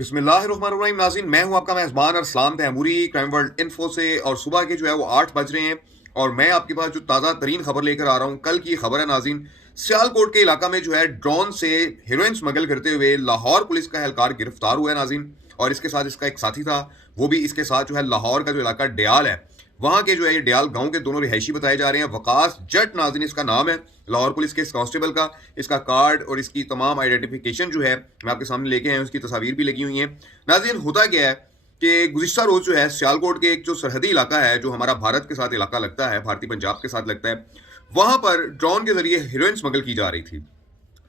बिस्मिल्लाहिर्रहमानिर्रहीम। नाज़रीन, मैं हूं आपका मेज़बान Arsalan Taimuri crime world info से, और सुबह के जो है वो 8 बज रहे हैं और मैं आपके पास जो ताज़ा तरीन खबर लेकर आ रहा हूं। कल की खबर है नाज़रीन, सियालकोट के इलाका में जो है ड्रोन से हेरोइन स्मगल करते हुए लाहौर पुलिस का एहलकार गिरफ्तार हुआ है नाज़रीन, और इसके साथ इसका एक साथी था, वो भी इसके साथ जो है लाहौर का जो इलाका डयाल है वहां के जो है ये डयाल गांव के दोनों रिहायशी बताए जा रहे हैं। वकास जट नाज़रीन इसका नाम है, लाहौर पुलिस के इस कांस्टेबल का। इसका कार्ड और इसकी तमाम आइडेंटिफिकेशन जो है मैं आपके सामने लेके आया हूं, उसकी तस्वीर भी लगी हुई है नाज़रीन। होता क्या है कि गुज़िश्ता रोज जो है सियालकोट के एक जो सरहदी इलाका है, जो हमारा भारत के साथ इलाका लगता है, भारतीय पंजाब के साथ लगता है, वहां पर ड्रोन के जरिए हेरोइन स्मगल की जा रही थी।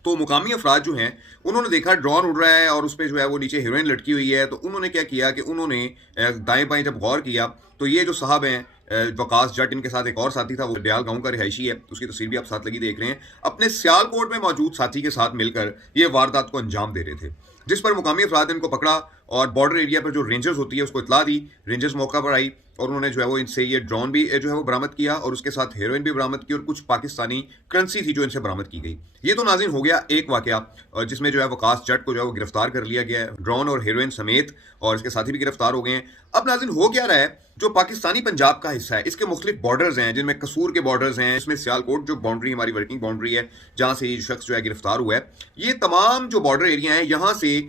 तो मुकामी अफराद जो हैं उन्होंने देखा ड्रोन उड़ रहा है और उस पर जो है वो नीचे हीरोइन लटकी हुई है, तो उन्होंने क्या किया कि उन्होंने दाएं बाएं जब गौर किया तो ये जो साहब हैं वकास जट, इनके साथ एक और साथी था, वो डयाल गांव का रिहायशी है, उसकी तस्वीर भी आप साथ लगी देख रहे हैं, अपने सियालकोट में मौजूद साथी के साथ मिलकर ये वारदात को अंजाम दे रहे थे। जिस पर मुकामी अफराद ने इनको पकड़ा और बॉर्डर एरिया पर जो रेंजर्स होती है उसको इतला दी। रेंजर्स मौका पर आई और उन्होंने जो है वो इनसे ये ड्रोन भी जो है वो बरामद किया और उसके साथ हेरोइन भी बरामद की और कुछ पाकिस्तानी करेंसी थी जो इनसे बरामद की गई। ये तो नाज़रीन हो गया एक वाकया, और जिसमें जो है वकास जट को जो है वो गिरफ्तार कर लिया गया है, ड्रोन और हेरोइन समेत, और इसके साथी भी गिरफ्तार हो गए हैं। अब नाज़रीन हो क्या रहा है, जो पाकिस्तानी पंजाब का हिस्सा है इसके मुख्तलिफ बॉर्डर्स हैं, जिनमें कसूर के बॉर्डर्स हैं, इसमें सियालकोट जो बाउंड्री हमारी वर्किंग बाउंड्री है जहां से ये शख्स जो है गिरफ्तार हुआ है, ये तमाम जो बॉर्डर एरिया है यहाँ से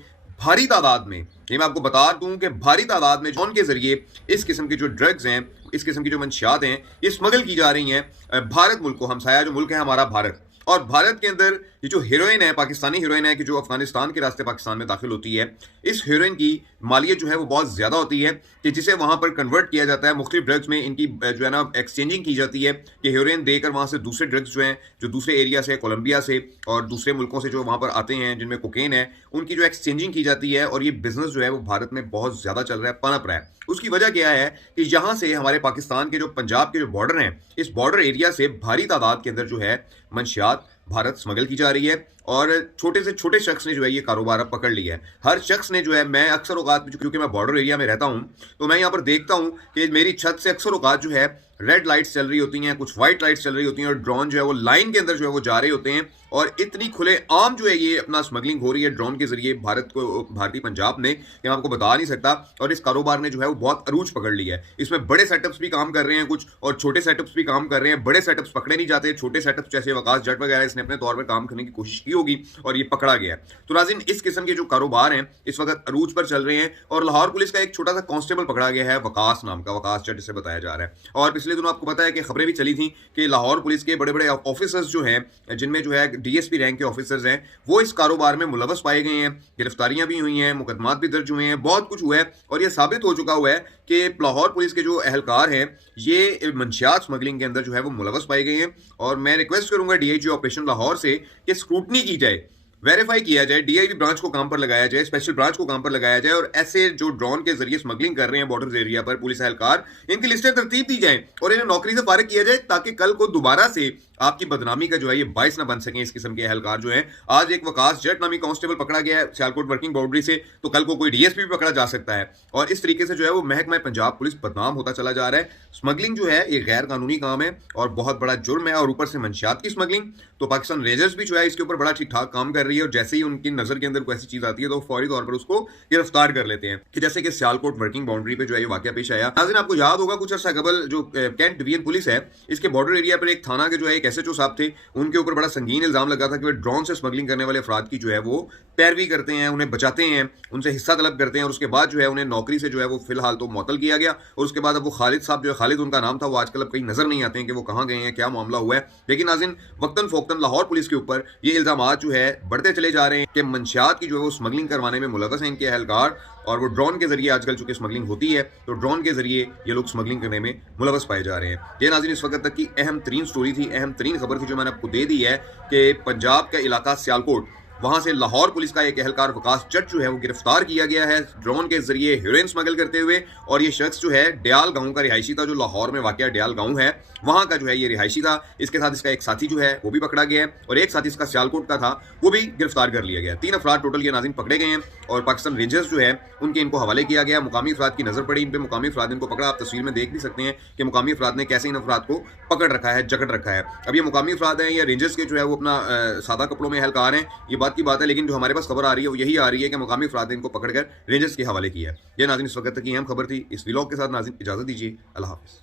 भारी तादाद में, ये मैं आपको बता दूं कि भारी तादाद में ड्रोन के जरिए इस किस्म की जो ड्रग्स हैं, इस किस्म की जो मंशियात हैं, ये स्मगल की जा रही हैं भारत मुल्क को, हमसाया जो मुल्क है हमारा भारत। और भारत के अंदर ये जो हीरोइन है, पाकिस्तानी हीरोइन है कि जो अफगानिस्तान के रास्ते पाकिस्तान में दाखिल होती है, इस हीरोइन की मालियत जो है वो बहुत ज़्यादा होती है कि जिसे वहाँ पर कन्वर्ट किया जाता है, मुख्तलिफ ड्रग्स में इनकी जो है ना एक्सचेंजिंग की जाती है कि हीरोइन देकर वहाँ से दूसरे ड्रग्स जो हैं, जो दूसरे एरिया से, कोलंबिया से और दूसरे मुल्कों से जो वहाँ पर आते हैं जिनमें कोकेन है, उनकी जो एक्सचेंजिंग की जाती है। और ये बिजनेस जो है वो भारत में बहुत ज़्यादा चल रहा है, पनप रहा है। उसकी वजह क्या है कि यहाँ से हमारे पाकिस्तान के जो पंजाब के जो बॉर्डर हैं, इस बॉर्डर एरिया से भारी तादाद के अंदर जो है मंशियात भारत स्मगल की जा रही है, और छोटे से छोटे शख्स ने जो है ये कारोबार अब पकड़ लिया है। हर शख्स ने जो है, मैं अक्सर औकात क्योंकि मैं बॉर्डर एरिया में रहता हूं, तो मैं यहाँ पर देखता हूं कि मेरी छत से अक्सर औकात जो है रेड लाइट्स चल रही होती हैं, कुछ व्हाइट लाइट्स चल रही होती हैं, और ड्रोन जो है वो लाइन के अंदर जो है वो जा रहे होते हैं, और इतनी खुले आम जो है ये अपना स्मगलिंग हो रही है ड्रोन के जरिए भारत को, भारतीय पंजाब ने, मैं आपको बता नहीं सकता। और इस कारोबार ने जो है वो बहुत अरूज पकड़ लिया है। इसमें बड़े सेटअप्स भी काम कर रहे हैं कुछ, और छोटे सेटअप्स भी काम कर रहे हैं। बड़े सेटअप्स पकड़े नहीं जाते, छोटे सेटअप्स जैसे वकास जट वगैरह इसने अपने तौर पर काम करने की कोशिश की होगी और ये पकड़ा गया। तो नाज़रीन, इस किस्म के जो कारोबार हैं इस वक्त अरूज पर चल रहे हैं, और लाहौर पुलिस का एक छोटा सा कांस्टेबल पकड़ा गया है, वकास नाम का, वकास जट जिसे बताया जा रहा है। और पिछले दिनों आपको पता है कि खबरें भी चली थी कि लाहौर पुलिस के बड़े बड़े ऑफिसर्स जो हैं, जिनमें जो है डीएसपी रैंक के ऑफिसर्स हैं, वो इस कारोबार में मुलवस पाए गए हैं। गिरफ्तारियां भी हुई हैं, मुकदमात भी दर्ज हुए हैं, बहुत कुछ हुआ है, और यह साबित हो चुका हुआ है कि लाहौर पुलिस के जो एहलकार हैं ये मंशियात स्मगलिंग के अंदर जो है वो मुलवस पाए गए हैं। और मैं रिक्वेस्ट करूंगा डीआईजी ऑपरेशन लाहौर से कि स्क्रूटनी की जाए, वेरीफाई किया जाए, डीआईबी ब्रांच को काम पर लगाया जाए, स्पेशल ब्रांच को काम पर लगाया जाए, और ऐसे जो ड्रोन के जरिए स्मगलिंग कर रहे हैं बॉर्डर एरिया पर पुलिस एहलकार, इनकी लिस्टें तरतीब दी जाए और इन्हें नौकरी से फारिग किया जाए, ताकि कल को दोबारा से आपकी बदनामी का जो है ये बाइस ना बन सके इस किस्म के एहलकार जो है। आज एक वकास जट नामी कांस्टेबल पकड़ा गया है सियालकोट वर्किंग बाउंड्री से, तो कल को कोई डीएसपी भी पकड़ा जा सकता है, और इस तरीके से जो है वो महकमा पंजाब पुलिस बदनाम होता चला जा रहा है। स्मगलिंग जो है ये गैर कानूनी काम है और बहुत बड़ा जुर्म है, और ऊपर से मंशियात की स्मगलिंग, तो पाकिस्तान रेंजर्स भी जो है इसके ऊपर बड़ा ठीक ठाक काम कर रही है, और जैसे ही उनकी नजर के अंदर कोई ऐसी चीज आती है तो फौरी तौर पर उसको गिरफ्तार कर लेते हैं, कि जैसे कि सियालकोट वर्किंग बाउंड्री पे जो है ये वाकया पेश आया। नाज़रीन, आपको याद होगा कुछ अर्सा कबल जो कैंट डिवीजन पुलिस है, इसके बॉर्डर एरिया पर एक थाना के जो है एक एसएचओ साहब थे, उनके ऊपर बड़ा संगीन इल्जाम लगा था कि वे ड्रोन से स्मगलिंग करने वाले अफराद की जो है वो पैरवी करते हैं, उन्हें बचाते हैं, उनसे हिस्सा तलब करते हैं, और उसके बाद जो है उन्हें नौकरी से जो है वो फिलहाल तो मुअत्तल किया गया। और उसके बाद अब वो खालिद साहब जो है, खालिद उनका नाम था, वो आजकल अब कहीं नजर नहीं आते हैं कि वो कहाँ गए हैं, क्या मामला हुआ है। लेकिन नाज़रीन, वक्तन फोक्तन लाहौर पुलिस के ऊपर ये इल्जामात जो है बढ़ते चले जा रहे हैं कि मंशियात की जो है वो स्मगलिंग करवाने में मुलव्वस हैं इनके एहलकार, और वो ड्रोन के जरिए आजकल चूंकि स्मगलिंग होती है तो ड्रोन के जरिए ये लोग स्मगलिंग करने में मुलव्वस पाए जा रहे हैं। ये नाज़रीन इस वक्त तक की अहम तरीन स्टोरी थी, अहम तरीन खबर थी जो मैंने आपको दे दी है कि पंजाब का इलाका सियालकोट, वहां से लाहौर पुलिस का एक एहलकार वकास जट जो है वो गिरफ्तार किया गया है ड्रोन के जरिए हेरोइन स्मगल करते हुए। और ये शख्स जो है डयाल गांव का रिहायशी था, जो लाहौर में वाकया डयाल गांव है वहां का जो है ये रिहायशी था। इसके साथ इसका एक साथी जो है वो भी पकड़ा गया है, और एक साथी इसका सियालकोट का था वो भी गिरफ्तार कर लिया गया। 3 अफराद टोटल ये नाज़रीन पकड़े गए हैं, और पाकिस्तान रेंजर्स जो है उनके इनको हवाले किया गया। मुकामी अफराद की नजर पड़ी इन पे, मुकामी अफराद ने इनको पकड़ा। आप तस्वीर में देख भी सकते हैं कि मुकामी अफराद ने कैसे इन अफराद को पकड़ रखा है, जकड़ रखा है। अब ये मुकामी अफराद हैं या रेंजर्स के जो है वो अपना सादा कपड़ों में एहलकार हैं, ये बात बात की बात है, लेकिन जो हमारे पास खबर आ रही है वो यही आ रही है कि मुकामी अफराद ने इनको पकड़कर रेंजर्स के हवाले किया है। यह नाज़रीन इस वक्त तक की अहम खबर थी। इस व्लॉग के साथ नाज़रीन इजाज़त दीजिए। अल्लाह हाफ़िज़।